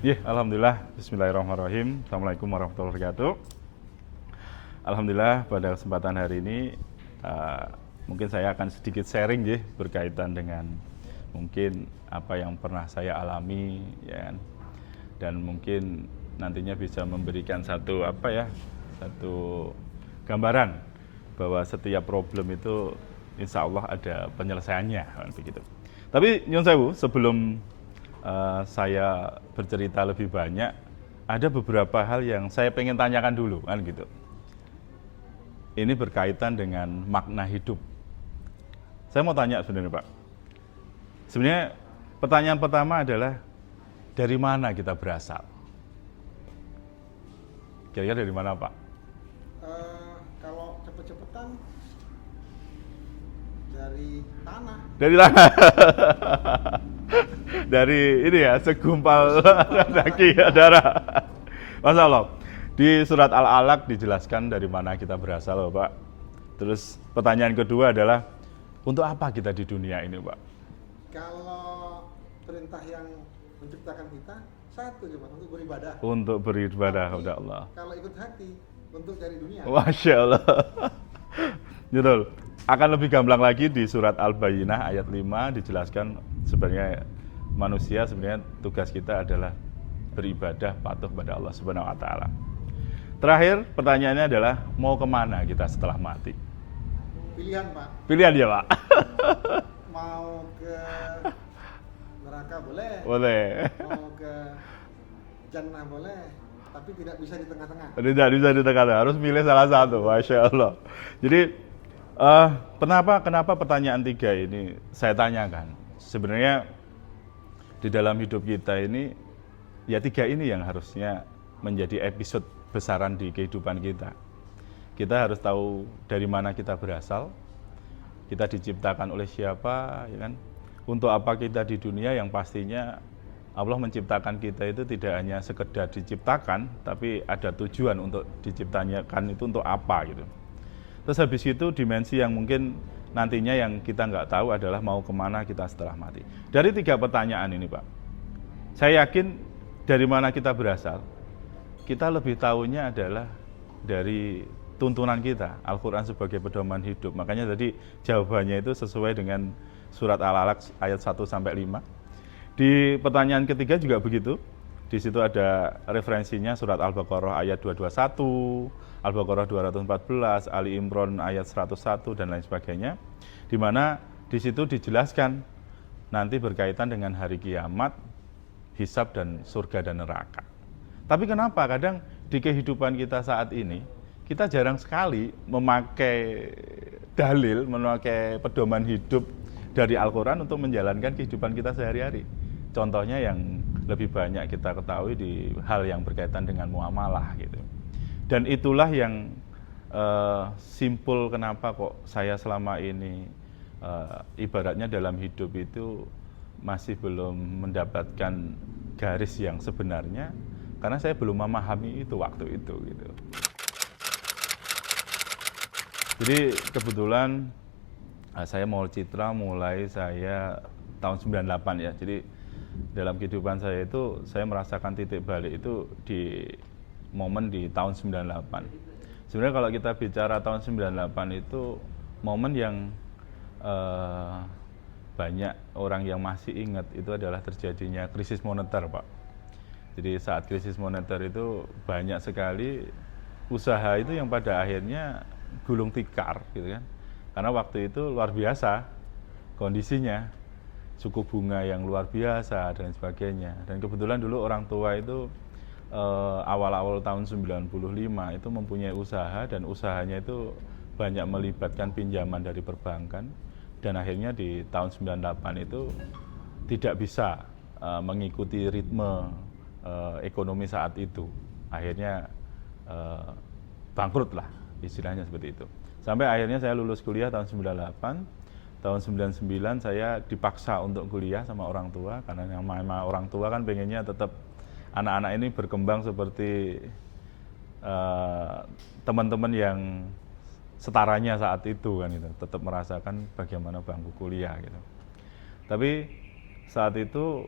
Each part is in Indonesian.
Ya, alhamdulillah. Bismillahirrahmanirrahim. Assalamualaikum warahmatullahi wabarakatuh. Alhamdulillah pada kesempatan hari ini uh, mungkin saya akan sedikit sharing ya berkaitan dengan mungkin apa yang pernah saya alami ya kan. Dan mungkin nantinya bisa memberikan satu gambaran bahwa setiap problem itu insya Allah ada penyelesaiannya kan begitu. Tapi nyun sewu sebelum saya bercerita lebih banyak, ada beberapa hal yang saya pengen tanyakan dulu kan gitu. Ini berkaitan dengan makna hidup. Saya mau tanya sebenarnya Pak. Sebenarnya pertanyaan pertama adalah dari mana kita berasal? Kira-kira dari mana Pak? Kalau cepet-cepetan dari tanah. Dari tanah. Dari ini ya, segumpal daging darah. Masya Allah. Di surat Al-Alaq dijelaskan dari mana kita berasal, Pak. Terus pertanyaan kedua adalah, untuk apa kita di dunia ini, Pak? Kalau perintah yang menciptakan kita satu cuma untuk beribadah. Untuk beribadah Tapi kepada Allah. kalau ikut hati untuk cari dunia. Masya Allah. Betul. Akan lebih gamblang lagi di surat Al-Bayyinah ayat 5 dijelaskan sebenarnya manusia sebenarnya tugas kita adalah beribadah patuh pada Allah Subhanahu wa taala. Terakhir pertanyaannya adalah mau kemana kita setelah mati? Pilihan Pak. Pilihan ya Pak? Mau ke neraka boleh. Boleh. Mau ke jannah boleh. Tapi tidak bisa di tengah-tengah. Tidak bisa di tengah-tengah, harus milih salah satu. Masya Allah. Jadi kenapa pertanyaan 3 ini saya tanyakan? Sebenarnya di dalam hidup kita ini ya 3 ini yang harusnya menjadi episode besaran di kehidupan kita. Kita harus tahu dari mana kita berasal, kita diciptakan oleh siapa, ya kan? Untuk apa kita di dunia, yang pastinya Allah menciptakan kita itu tidak hanya sekedar diciptakan, tapi ada tujuan untuk diciptakan itu untuk apa gitu. Terus habis itu dimensi yang mungkin nantinya yang kita nggak tahu adalah mau kemana kita setelah mati. Dari 3 pertanyaan ini Pak, saya yakin dari mana kita berasal, kita lebih tahunya adalah dari tuntunan kita, Al-Quran sebagai pedoman hidup. Makanya tadi jawabannya itu sesuai dengan surat Al-Alaq ayat 1-5. Di pertanyaan ketiga juga begitu. Di situ ada referensinya surat Al-Baqarah ayat 221, Al-Baqarah 214, Ali Imran ayat 101 dan lain sebagainya. Di mana di situ dijelaskan nanti berkaitan dengan hari kiamat, hisab dan surga dan neraka. Tapi kenapa kadang di kehidupan kita saat ini kita jarang sekali memakai dalil, memakai pedoman hidup dari Al-Quran untuk menjalankan kehidupan kita sehari-hari. Contohnya yang lebih banyak kita ketahui di hal yang berkaitan dengan muamalah gitu. Dan itulah yang simpul kenapa kok saya selama ini ibaratnya dalam hidup itu masih belum mendapatkan garis yang sebenarnya, karena saya belum memahami itu waktu itu gitu. Jadi kebetulan saya mau citra mulai saya tahun 98 ya. Jadi dalam kehidupan saya itu saya merasakan titik balik itu di momen di tahun 98. Sebenarnya kalau kita bicara tahun 98 itu momen yang banyak orang yang masih ingat itu adalah terjadinya krisis moneter, Pak. Jadi saat krisis moneter itu banyak sekali usaha itu yang pada akhirnya gulung tikar gitu kan. Karena waktu itu luar biasa kondisinya, suku bunga yang luar biasa dan sebagainya. Dan kebetulan dulu orang tua itu awal-awal tahun 95 itu mempunyai usaha, dan usahanya itu banyak melibatkan pinjaman dari perbankan, dan akhirnya di tahun 98 itu tidak bisa mengikuti ritme ekonomi saat itu. Akhirnya bangkrut lah, istilahnya seperti itu. Sampai akhirnya saya lulus kuliah tahun 98. Tahun 99 saya dipaksa untuk kuliah sama orang tua, karena yang nama orang tua kan pengennya tetap anak-anak ini berkembang seperti teman-teman yang setaranya saat itu kan gitu, tetap merasakan bagaimana bangku kuliah gitu. Tapi saat itu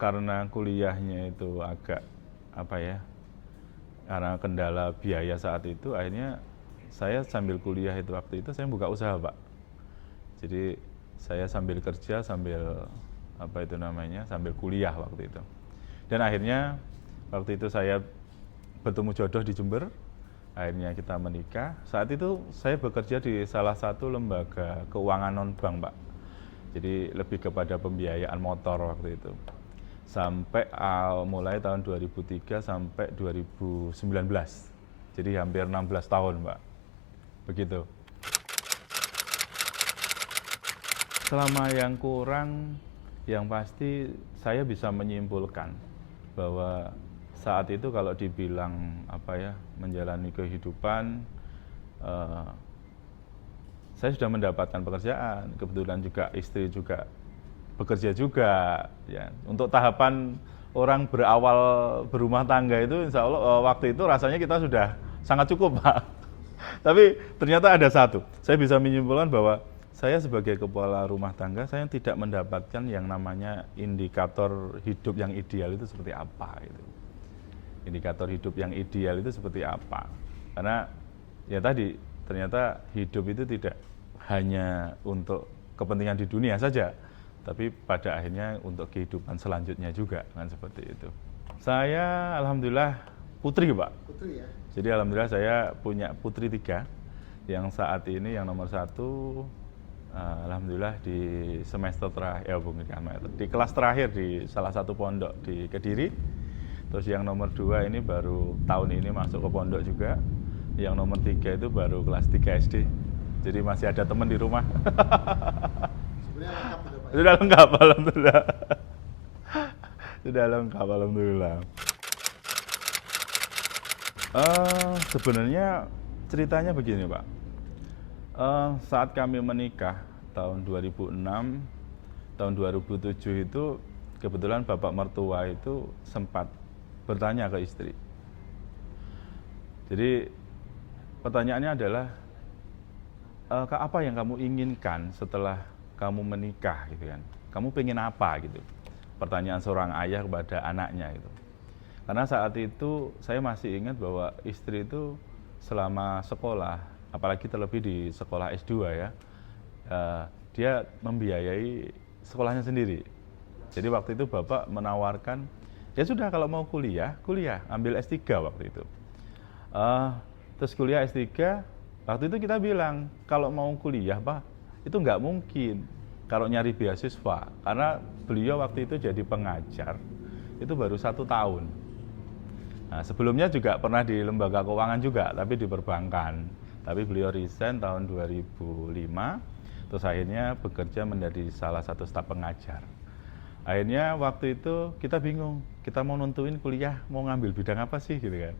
karena kuliahnya itu agak apa ya, karena kendala biaya saat itu, akhirnya saya sambil kuliah itu waktu itu saya buka usaha, Pak. Jadi saya sambil kerja, sambil apa itu namanya, sambil kuliah waktu itu. Dan akhirnya waktu itu saya bertemu jodoh di Jember, akhirnya kita menikah. Saat itu saya bekerja di salah satu lembaga keuangan non-bank, Pak. Jadi lebih kepada pembiayaan motor waktu itu. Sampai mulai tahun 2003 sampai 2019. Jadi hampir 16 tahun, Pak. Begitu. Selama yang kurang, yang pasti saya bisa menyimpulkan bahwa saat itu kalau dibilang apa ya, menjalani kehidupan, saya sudah mendapatkan pekerjaan, kebetulan juga istri juga bekerja juga, ya. Untuk tahapan orang berawal berumah tangga itu, insya Allah waktu itu rasanya kita sudah sangat cukup, Pak. Tapi ternyata ada satu, saya bisa menyimpulkan bahwa saya sebagai kepala rumah tangga, saya tidak mendapatkan yang namanya indikator hidup yang ideal itu seperti apa, gitu. Indikator hidup yang ideal itu seperti apa? Karena ya tadi ternyata hidup itu tidak hanya untuk kepentingan di dunia saja, tapi pada akhirnya untuk kehidupan selanjutnya juga, kan seperti itu. Saya alhamdulillah putri, Pak. Putri ya. Jadi alhamdulillah saya punya putri 3, yang saat ini yang nomor 1 alhamdulillah di semester terakhir, di kelas terakhir di salah satu pondok di Kediri. Terus yang nomor 2 ini baru tahun ini masuk ke pondok juga. Yang nomor 3 itu baru kelas 3 SD. Jadi masih ada teman di rumah. Sebenarnya lengkap sudah, Pak. Sudah lengkap, alhamdulillah. Sudah lengkap, alhamdulillah. Sebenarnya ceritanya begini, Pak. Saat kami menikah tahun 2006, tahun 2007 itu kebetulan bapak mertua itu sempat bertanya ke istri. Jadi pertanyaannya adalah, apa yang kamu inginkan setelah kamu menikah, gitu kan? Kamu pengen apa, gitu? Pertanyaan seorang ayah kepada anaknya itu. Karena saat itu saya masih ingat bahwa istri itu selama sekolah, apalagi terlebih di sekolah S2 ya, dia membiayai sekolahnya sendiri. Jadi waktu itu bapak menawarkan, ya sudah kalau mau kuliah, ambil S3 waktu itu. Terus kuliah S3, waktu itu kita bilang, kalau mau kuliah, Pak, itu nggak mungkin kalau nyari beasiswa. Karena beliau waktu itu jadi pengajar, itu baru 1 tahun. Nah, sebelumnya juga pernah di lembaga keuangan juga, tapi di perbankan. Tapi beliau resign tahun 2005, terus akhirnya bekerja menjadi salah satu staf pengajar. Akhirnya waktu itu kita bingung, kita mau nentuin kuliah, mau ngambil bidang apa sih, gitu kan.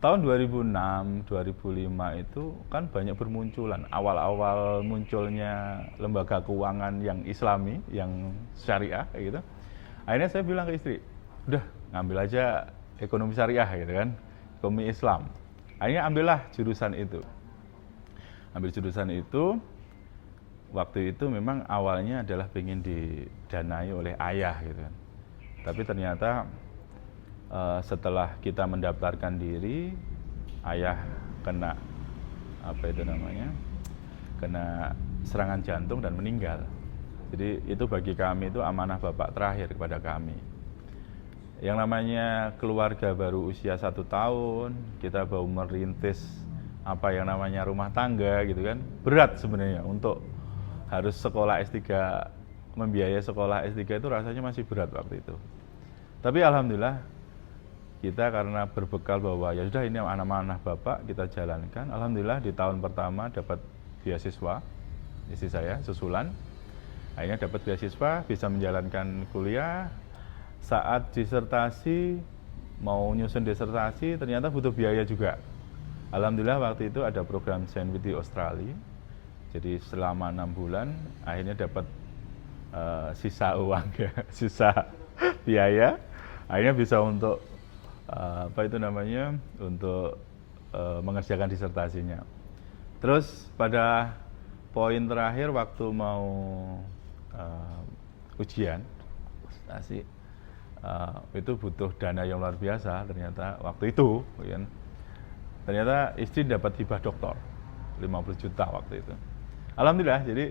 Tahun 2006, 2005 itu kan banyak bermunculan, awal-awal munculnya lembaga keuangan yang islami, yang syariah, gitu. Akhirnya saya bilang ke istri, udah ngambil aja ekonomi syariah, gitu kan, ekonomi Islam. Akhirnya ambillah jurusan itu. Ambil jurusan itu, waktu itu memang awalnya adalah pengen didanai oleh ayah, gitu kan. Tapi ternyata setelah kita mendaftarkan diri, ayah kena apa itu namanya, kena serangan jantung dan meninggal. Jadi itu bagi kami itu amanah bapak terakhir kepada kami. Yang namanya keluarga baru usia 1 tahun, kita baru merintis apa yang namanya rumah tangga, gitu kan, berat sebenarnya untuk harus sekolah S3, membiayai sekolah S3 itu rasanya masih berat waktu itu. Tapi alhamdulillah kita karena berbekal bahwa ya sudah ini amanah bapak, kita jalankan. Alhamdulillah di tahun pertama dapat beasiswa, istri saya susulan. Akhirnya dapat beasiswa, bisa menjalankan kuliah. Saat disertasi, mau nyusun disertasi, ternyata butuh biaya juga. Alhamdulillah waktu itu ada program Sandwich di Australia. Jadi selama 6 bulan, akhirnya dapat sisa uang, sisa biaya. Akhirnya bisa untuk apa itu namanya, untuk mengerjakan disertasinya. Terus pada poin terakhir waktu mau ujian, itu butuh dana yang luar biasa ternyata waktu itu, kan. Ternyata istri dapat hibah doktor 50 juta waktu itu. Alhamdulillah, jadi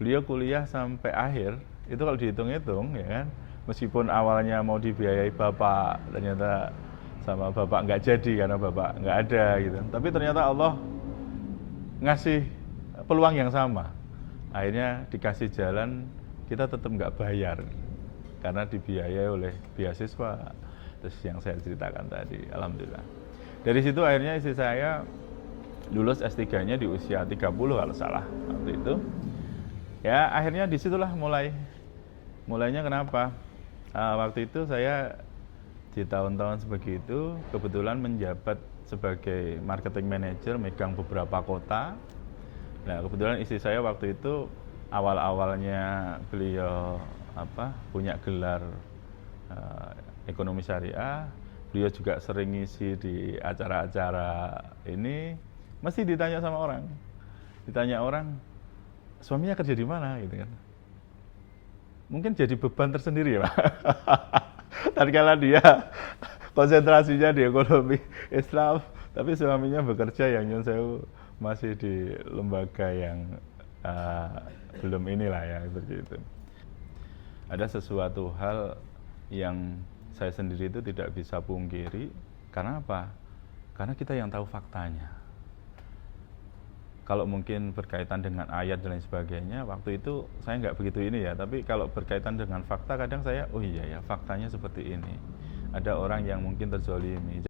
beliau kuliah sampai akhir itu kalau dihitung-hitung, ya kan, meskipun awalnya mau dibiayai bapak, ternyata sama bapak nggak jadi karena bapak nggak ada gitu. Tapi ternyata Allah ngasih peluang yang sama. Akhirnya dikasih jalan, kita tetap nggak bayar karena dibiayai oleh beasiswa. Terus yang saya ceritakan tadi, alhamdulillah. Dari situ akhirnya istri saya lulus S3-nya di usia 30 kalau salah waktu itu. Ya akhirnya disitulah mulainya kenapa? Waktu itu saya di tahun-tahun sebegitu kebetulan menjabat sebagai marketing manager, megang beberapa kota. Nah kebetulan istri saya waktu itu awal-awalnya beliau punya gelar ekonomi syariah. Beliau juga sering ngisi di acara-acara ini, mesti ditanya sama orang. Ditanya orang, suaminya kerja di mana gitu kan. Mungkin jadi beban tersendiri ya Pak. Tatkala dia konsentrasinya di ekonomi Islam, tapi suaminya bekerja yang nyun sewu masih di lembaga yang belum inilah ya seperti itu. Ada sesuatu hal yang saya sendiri itu tidak bisa pungkiri. Karena apa? Karena kita yang tahu faktanya. Kalau mungkin berkaitan dengan ayat dan lain sebagainya, waktu itu saya nggak begitu ini ya. Tapi kalau berkaitan dengan fakta, kadang saya, oh iya ya, faktanya seperti ini. Ada orang yang mungkin terzolimi.